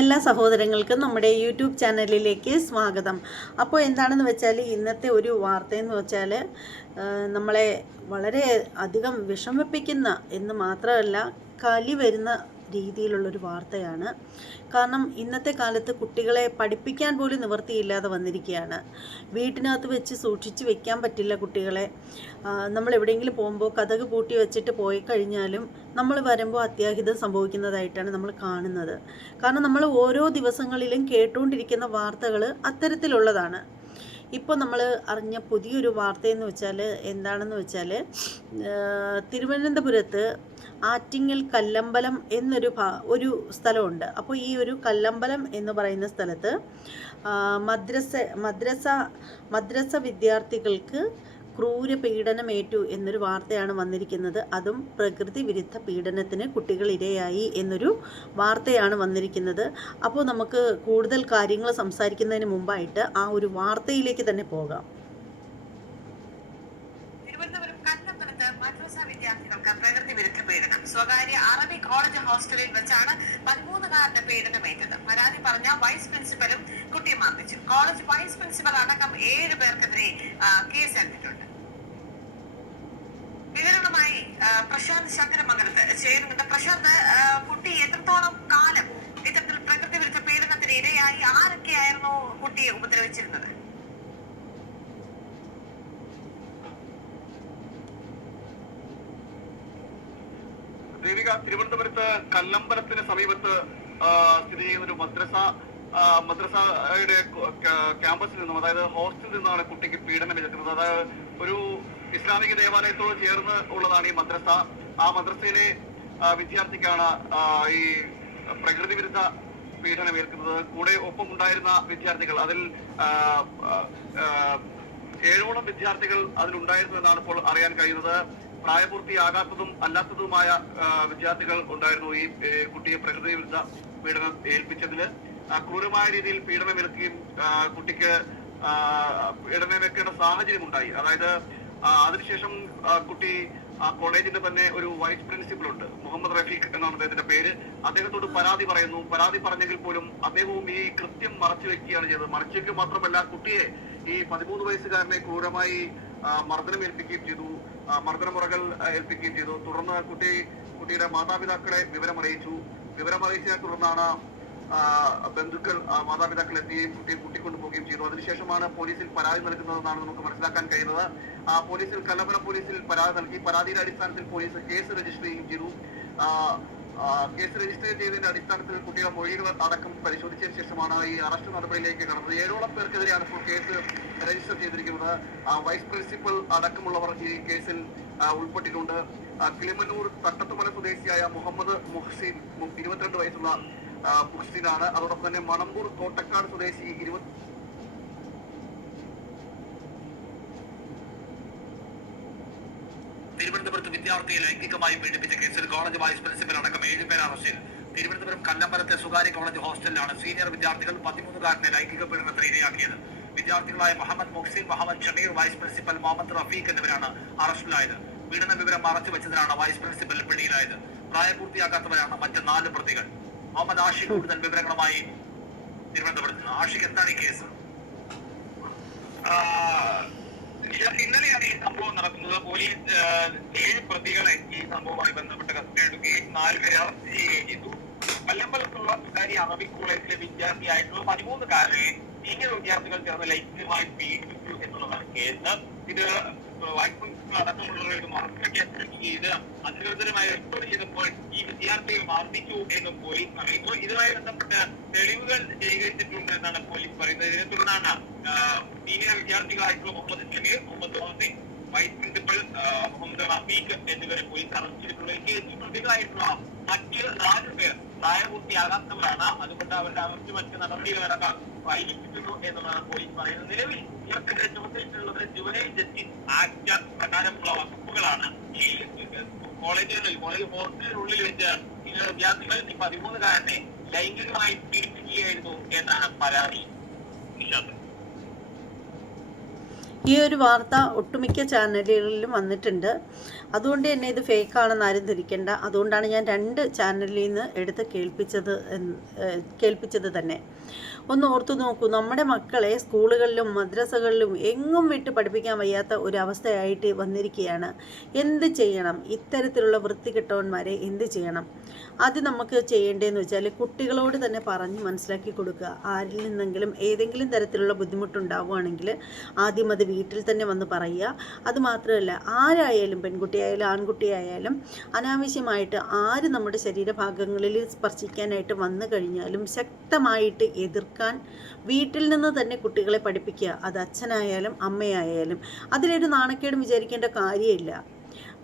എല്ലാ സഹോദരങ്ങൾക്കും നമ്മുടെ യൂട്യൂബ് ചാനലിലേക്ക് സ്വാഗതം. അപ്പോൾ എന്താണെന്ന് വെച്ചാൽ ഇന്നത്തെ ഒരു വാർത്തയെന്ന് വെച്ചാൽ നമ്മളെ വളരെ അധികം വിഷമിപ്പിക്കുന്ന എന്ന് മാത്രമല്ല കലി വരുന്ന രീതിയിലുള്ളൊരു വാർത്തയാണ്. കാരണം ഇന്നത്തെ കാലത്ത് കുട്ടികളെ പഠിപ്പിക്കാൻ പോലും നിവൃത്തിയില്ലാതെ വന്നിരിക്കുകയാണ്. വീട്ടിനകത്ത് വെച്ച് സൂക്ഷിച്ച് വെക്കാൻ പറ്റില്ല കുട്ടികളെ. നമ്മൾ എവിടെയെങ്കിലും പോകുമ്പോൾ കഥക് പൂട്ടി വെച്ചിട്ട് പോയി കഴിഞ്ഞാലും നമ്മൾ വരുമ്പോൾ അത്യാഹിതം സംഭവിക്കുന്നതായിട്ടാണ് നമ്മൾ കാണുന്നത്. കാരണം നമ്മൾ ഓരോ ദിവസങ്ങളിലും കേട്ടുകൊണ്ടിരിക്കുന്ന വാർത്തകൾ അത്തരത്തിലുള്ളതാണ്. ഇപ്പോൾ നമ്മൾ അറിഞ്ഞ പുതിയൊരു വാർത്തയെന്ന് വെച്ചാൽ എന്താണെന്ന് വെച്ചാൽ തിരുവനന്തപുരത്ത് ആറ്റിങ്ങൽ കല്ലമ്പലം എന്നൊരു ഒരു സ്ഥലമുണ്ട്. അപ്പോൾ ഈ ഒരു കല്ലമ്പലം എന്ന് പറയുന്ന സ്ഥലത്ത് മദ്രസ മദ്രസ മദ്രസ വിദ്യാർത്ഥികൾക്ക് ക്രൂര പീഡനമേറ്റു എന്നൊരു വാർത്തയാണ് വന്നിരിക്കുന്നത്. അതും പ്രകൃതി വിരുദ്ധ പീഡനത്തിന് കുട്ടികൾ ഇരയായി എന്നൊരു വാർത്തയാണ് വന്നിരിക്കുന്നത്. അപ്പോൾ നമുക്ക് കൂടുതൽ കാര്യങ്ങൾ സംസാരിക്കുന്നതിന് മുമ്പായിട്ട് ആ ഒരു വാർത്തയിലേക്ക് തന്നെ പോകാം. വിദ്യാർത്ഥികൾക്ക് പീഡനം. സ്വകാര്യ അറബി കോളേജ് ഹോസ്റ്റലിൽ വെച്ചാണ് പതിമൂന്നുകാരന്റെ പീഡനമേറ്റത്. പരാതി പറഞ്ഞ വൈസ് പ്രിൻസിപ്പലും കുട്ടിയെ മർദ്ദിച്ചു കോളേജ് വൈസ് പ്രിൻസിപ്പൽ അടക്കം ഏഴ് പേർക്കെതിരെ കേസെടുത്തിട്ടുണ്ട്. പ്രശാന്ത് ശങ്കരമംഗലത്ത് ചേരുന്നുണ്ട് പ്രശാന്ത് കുട്ടി എത്രത്തോളം കാലം ഇത്തരത്തിൽ പ്രകൃതി വിരുദ്ധ പീഡനത്തിന് ഇരയായി? ആരൊക്കെയായിരുന്നു കുട്ടിയെ ഉപദ്രവിച്ചിരുന്നത്? ദേവിക തിരുവനന്തപുരത്ത് കല്ലമ്പലത്തിന് സമീപത്ത് സ്ഥിതി ചെയ്യുന്ന ഒരു മദ്രസ മദ്രസയുടെ ക്യാമ്പസിൽ നിന്നും അതായത് ഹോസ്റ്റലിൽ നിന്നാണ് കുട്ടിക്ക് പീഡനം ലഭിക്കുന്നത് അതായത് ഒരു ഇസ്ലാമിക ദേവാലയത്തോട് ചേർന്ന് ഉള്ളതാണ് ഈ മദ്രസ. ആ മദ്രസയിലെ വിദ്യാർത്ഥിക്കാണ് ഈ പ്രകൃതി വിരുദ്ധ പീഡനം ഏൽക്കുന്നത്. കൂടെ ഒപ്പം ഉണ്ടായിരുന്ന വിദ്യാർത്ഥികൾ അതിൽ ഏഴോളം വിദ്യാർത്ഥികൾ അതിലുണ്ടായിരുന്നു എന്നാണ് ഇപ്പോൾ അറിയാൻ കഴിയുന്നത്. പ്രായപൂർത്തിയാകാത്തതും അല്ലാത്തതുമായ വിദ്യാർത്ഥികൾ ഉണ്ടായിരുന്നു ഈ കുട്ടിയെ പ്രകൃതി വിരുദ്ധ പീഡനം ഏൽപ്പിച്ചതിൽ ക്രൂരമായ രീതിയിൽ പീഡനം ഏൽക്കുകയും കുട്ടിക്ക് ഇടമേ വെക്കേണ്ട സാഹചര്യം ഉണ്ടായി അതായത് അതിനുശേഷം കുട്ടി കോളേജിന്റെ തന്നെ ഒരു വൈസ് പ്രിൻസിപ്പൽ ഉണ്ട് മുഹമ്മദ് റഫീഖ് എന്നാണ് അദ്ദേഹത്തിന്റെ പേര്. അദ്ദേഹത്തോട് പരാതി പറയുന്നു. പരാതി പറഞ്ഞെങ്കിൽ പോലും അദ്ദേഹവും ഈ കൃത്യം മറച്ചു വെക്കുകയാണ് ചെയ്തത്. മറച്ചു വെക്കുക മാത്രമല്ല കുട്ടിയെ ഈ പതിമൂന്ന് വയസ്സുകാരനെ ക്രൂരമായി മർദ്ദനം ഏൽപ്പിക്കുകയും ചെയ്തു. മർദ്ദനമുറകൾ ഏൽപ്പിക്കുകയും ചെയ്തു. തുടർന്ന് കുട്ടി കുട്ടിയുടെ മാതാപിതാക്കളെ വിവരമറിയിച്ചു. വിവരമറിയിച്ചതിനെ തുടർന്നാണ് ബന്ധുക്കൾ മാതാപിതാക്കൾ എത്തുകയും കുട്ടിയെ കൂട്ടിക്കൊണ്ടുപോവുകയും ചെയ്തു. അതിനുശേഷമാണ് പോലീസിൽ പരാതി നൽകുന്നതെന്നാണ് നമുക്ക് മനസ്സിലാക്കാൻ കഴിയുന്നത്. പോലീസിൽ കല്ലമ്പല പോലീസിൽ പരാതി നൽകി. പരാതിയുടെ അടിസ്ഥാനത്തിൽ പോലീസ് കേസ് രജിസ്റ്റർ ചെയ്യുകയും ചെയ്തു. കേസ് രജിസ്റ്റർ ചെയ്തതിന്റെ അടിസ്ഥാനത്തിൽ കുട്ടിയുടെ മൊഴികൾ അടക്കം പരിശോധിച്ചതിന് ശേഷമാണ് ഈ അറസ്റ്റ് നടപടിയിലേക്ക് കടന്നത്. ഏഴോളം പേർക്കെതിരെയാണ് ഇപ്പോൾ കേസ് രജിസ്റ്റർ ചെയ്തിരിക്കുന്നത്. വൈസ് പ്രിൻസിപ്പൽ അടക്കമുള്ളവർ ഈ കേസിൽ ഉൾപ്പെട്ടിട്ടുണ്ട്. കിളിമന്നൂർ തട്ടത്തുമല സ്വദേശിയായ മുഹമ്മദ് മുഹ്സിൻ ഇരുപത്തിരണ്ട് വയസ്സുള്ള മുഹ്സിനാണ് അതോടൊപ്പം തന്നെ മണമ്പൂർ തോട്ടക്കാട് സ്വദേശി ഇരുപത്തി തിരുവനന്തപുരത്ത് വിദ്യാർത്ഥിയെ ലൈംഗികമായി പീഡിപ്പിച്ച കേസിൽ കോളേജ് വൈസ് പ്രിൻസിപ്പൽ അടക്കം ഏഴുപേർ അറസ്റ്റിൽ. തിരുവനന്തപുരം കല്ലമ്പലത്തെ സ്വകാര്യ കോളേജ് ഹോസ്റ്റലിലാണ് സീനിയർ വിദ്യാർത്ഥികൾ പതിമൂന്നുകാരനെ ലൈംഗിക പീഡനത്തിന് ഇരയാക്കിയത്. വിദ്യാർത്ഥികളായ മുഹമ്മദ് മുഹ്സിൻ മുഹമ്മദ് ഷമീർ വൈസ് പ്രിൻസിപ്പൽ മുഹമ്മദ് റഫീഖ് എന്നിവരാണ് അറസ്റ്റിലായത്. പീഡന വിവരം മറച്ചു വെച്ചതിനാണ് വൈസ് പ്രിൻസിപ്പൽ പിടിയിലായത്. പ്രായപൂർത്തിയാകാത്തവരാണ് മറ്റ് നാല് പ്രതികൾ. മുഹമ്മദ് ആഷിഖ് കൂടുതൽ വിവരങ്ങളുമായി തിരുവനന്തപുരത്ത്. ആഷിഖ് എന്താണ് ഈ കേസ്? ഇന്നലെയാണ് ഈ സംഭവം നടക്കുന്നത്. പോലീസ് ഏഴ് പ്രതികളെ ഈ സംഭവവുമായി ബന്ധപ്പെട്ട് കസ്റ്റഡി എടുക്കുകയും നാലുപേരെ അറസ്റ്റ് ചെയ്യുകയും ചെയ്തു. വല്ലമ്പലത്തുള്ള സ്വകാര്യ അറബിക് കോളേജിലെ വിദ്യാർത്ഥിയായിട്ടുള്ള പതിമൂന്നുകാരെ സീനിയർ വിദ്യാർത്ഥികൾ ചേർന്ന് ലൈംഗികമായി പീഡിപ്പിച്ചു എന്നുള്ളതാണ് കേസ്. ഇത് വൈസ് പ്രിൻസിപ്പൽ അടക്കമുള്ളവരെ ഇത് മറക്കാൻ ചെയ്ത് അധികൃതരുമായി റിപ്പോർട്ട് ചെയ്തപ്പോൾ ഈ വിദ്യാർത്ഥിയെ മർദ്ദിച്ചു എന്നും പോലീസ് ഇതുമായി ബന്ധപ്പെട്ട് തെളിവുകൾ ശേഖരിച്ചിട്ടുണ്ട് എന്നാണ് പോലീസ് പറയുന്നത് ഇതിനെ തുടർന്നാണ് സീനിയർ വിദ്യാർത്ഥികളായിട്ടുള്ള മുഹമ്മദ് ഷമീർ മുഹമ്മദ് ഹോസിൻ വൈസ് പ്രിൻസിപ്പൽ മുഹമ്മദ് റഫീഖ് എന്നിവരെ പോലീസ് അറസ്റ്റ് ചെയ്തിട്ടുള്ള കേസിൽ പ്രതികളായിട്ടുള്ള മറ്റ് നാല് പേർ പ്രായപൂർത്തിയാകാത്തവരാണ് അതുകൊണ്ട് അവരുടെ അറസ്റ്റ് മറ്റ് നടപടികളടക്കം വൈകിപ്പിക്കുന്നു എന്നുള്ളതാണ് പോലീസ് പറയുന്നത്. നിലവിൽ ഇവർക്കെതിരെ ചുമത്തിയിട്ടുള്ളത് ജുവനൈൽ ജസ്റ്റിസ് ആക്ട് പ്രകാരമുള്ള വകുപ്പുകളാണ് ഈ കോളേജുകളിൽ കോളേജ് ഹോസ്റ്റലിനുള്ളിൽ വെച്ച് ഇങ്ങനെ വിദ്യാർത്ഥികൾ ഈ പതിമൂന്നുകാരനെ ലൈംഗികമായി പീഡിപ്പിക്കുകയായിരുന്നു എന്നാണ് പരാതി. നിഷാദ് ഈ ഒരു വാർത്ത ഒട്ടുമിക്ക ചാനലുകളിലും വന്നിട്ടുണ്ട്. അതുകൊണ്ട് തന്നെ ഇത് ഫേക്കാണെന്ന് ആരും ധരിക്കേണ്ട. അതുകൊണ്ടാണ് ഞാൻ രണ്ട് ചാനലിൽ നിന്ന് എടുത്ത് കേൾപ്പിച്ചത് കേൾപ്പിച്ചത് തന്നെ. ഒന്ന് ഓർത്തു നോക്കൂ നമ്മുടെ മക്കളെ സ്കൂളുകളിലും മദ്രസകളിലും എങ്ങും വിട്ട് പഠിപ്പിക്കാൻ വയ്യാത്ത ഒരു അവസ്ഥയായിട്ട് വന്നിരിക്കുകയാണ്. എന്ത് ചെയ്യണം? ഇത്തരത്തിലുള്ള വൃത്തികെട്ടവന്മാരെ എന്ത് ചെയ്യണം? അത് നമുക്ക് ചെയ്യേണ്ടതെന്ന് വെച്ചാൽ കുട്ടികളോട് തന്നെ പറഞ്ഞ് മനസ്സിലാക്കി കൊടുക്കുക. ആരിൽ നിന്നെങ്കിലും ഏതെങ്കിലും തരത്തിലുള്ള ബുദ്ധിമുട്ടുണ്ടാവുകയാണെങ്കിൽ ആദ്യം അത് വീട്ടിൽ തന്നെ വന്ന് പറയുക. അതുമാത്രമല്ല ആരായാലും പെൺകുട്ടിയായാലും ആൺകുട്ടിയായാലും അനാവശ്യമായിട്ട് ആര് നമ്മുടെ ശരീരഭാഗങ്ങളിൽ സ്പർശിക്കാനായിട്ട് വന്നു കഴിഞ്ഞാലും ശക്തമായിട്ട് എതിർക്കാൻ വീട്ടിൽ നിന്ന് തന്നെ കുട്ടികളെ പഠിപ്പിക്കുക. അത് അച്ഛനായാലും അമ്മയായാലും. അതിലൊരു നാണക്കേടും വിചാരിക്കേണ്ട കാര്യമില്ല.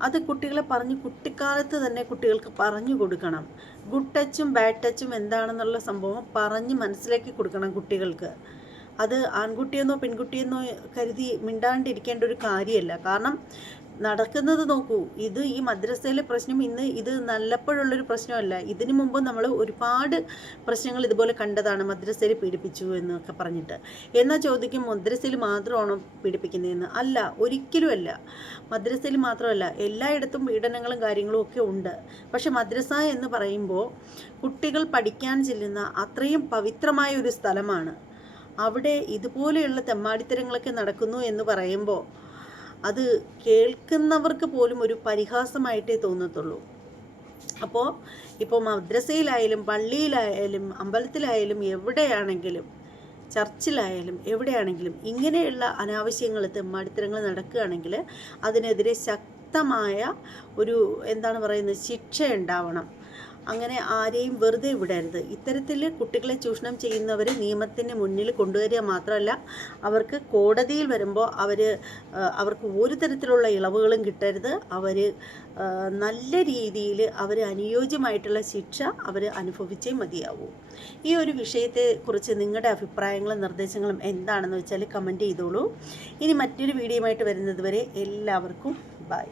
അത് കുട്ടികളെ പറഞ്ഞ് കുട്ടിക്കാലത്ത് തന്നെ കുട്ടികൾക്ക് പറഞ്ഞു കൊടുക്കണം. ഗുഡ് ടച്ചും ബാഡ് ടച്ചും എന്താണെന്നുള്ള സംഭവം പറഞ്ഞ് മനസ്സിലാക്കി കൊടുക്കണം കുട്ടികൾക്ക്. അത് ആൺകുട്ടിയെന്നോ പെൺകുട്ടിയെന്നോ കരുതി മിണ്ടാണ്ടിരിക്കേണ്ട ഒരു കാര്യമല്ല. കാരണം നടക്കുന്നത് നോക്കൂ ഇത് ഈ മദ്രസയിലെ പ്രശ്നം ഇന്ന് ഇത് നല്ലപ്പോഴുള്ളൊരു പ്രശ്നമല്ല. ഇതിനു മുമ്പ് നമ്മൾ ഒരുപാട് പ്രശ്നങ്ങൾ ഇതുപോലെ കണ്ടതാണ് മദ്രസയിൽ പീഡിപ്പിച്ചു എന്നൊക്കെ പറഞ്ഞിട്ട്. എന്നാൽ ചോദിക്കും മദ്രസയിൽ മാത്രമാണോ പീഡിപ്പിക്കുന്നതെന്ന്? അല്ല ഒരിക്കലും അല്ല മദ്രസയിൽ മാത്രമല്ല എല്ലായിടത്തും പീഡനങ്ങളും കാര്യങ്ങളും ഒക്കെ ഉണ്ട്. പക്ഷെ മദ്രസ എന്ന് പറയുമ്പോൾ കുട്ടികൾ പഠിക്കാൻ ചെല്ലുന്ന അത്രയും പവിത്രമായ ഒരു സ്ഥലമാണ്. അവിടെ ഇതുപോലെയുള്ള തെമ്മാടിത്തരങ്ങളൊക്കെ നടക്കുന്നു എന്ന് പറയുമ്പോൾ അത് കേൾക്കുന്നവർക്ക് പോലും ഒരു പരിഹാസമായിട്ടേ തോന്നത്തുള്ളൂ. അപ്പോൾ ഇപ്പോൾ മദ്രസയിലായാലും പള്ളിയിലായാലും അമ്പലത്തിലായാലും എവിടെയാണെങ്കിലും ചർച്ചിലായാലും എവിടെയാണെങ്കിലും ഇങ്ങനെയുള്ള അനാവശ്യങ്ങൾ തെമ്മാടിത്തരങ്ങൾ നടക്കുകയാണെങ്കിൽ അതിനെതിരെ ശക്തമായ ഒരു എന്താണ് പറയുന്നത് ശിക്ഷ ഉണ്ടാവണം. അങ്ങനെ ആരെയും വെറുതെ വിടരുത്. ഇത്തരത്തിൽ കുട്ടികളെ ചൂഷണം ചെയ്യുന്നവർ നിയമത്തിന് മുന്നിൽ കൊണ്ടുവരിക മാത്രമല്ല അവർക്ക് കോടതിയിൽ വരുമ്പോൾ അവർ അവർക്ക് ഒരു തരത്തിലുള്ള ഇളവുകളും കിട്ടരുത്. അവർ നല്ല രീതിയിൽ അവർ അനുയോജ്യമായിട്ടുള്ള ശിക്ഷ അവർ അനുഭവിച്ചേ മതിയാവൂ. ഈ ഒരു വിഷയത്തെക്കുറിച്ച് നിങ്ങളുടെ അഭിപ്രായങ്ങളും നിർദ്ദേശങ്ങളും എന്താണെന്ന് വെച്ചാൽ കമന്റ് ചെയ്തോളൂ. ഇനി മറ്റൊരു വീഡിയോയുമായിട്ട് വരുന്നത് വരെ എല്ലാവർക്കും ബൈ.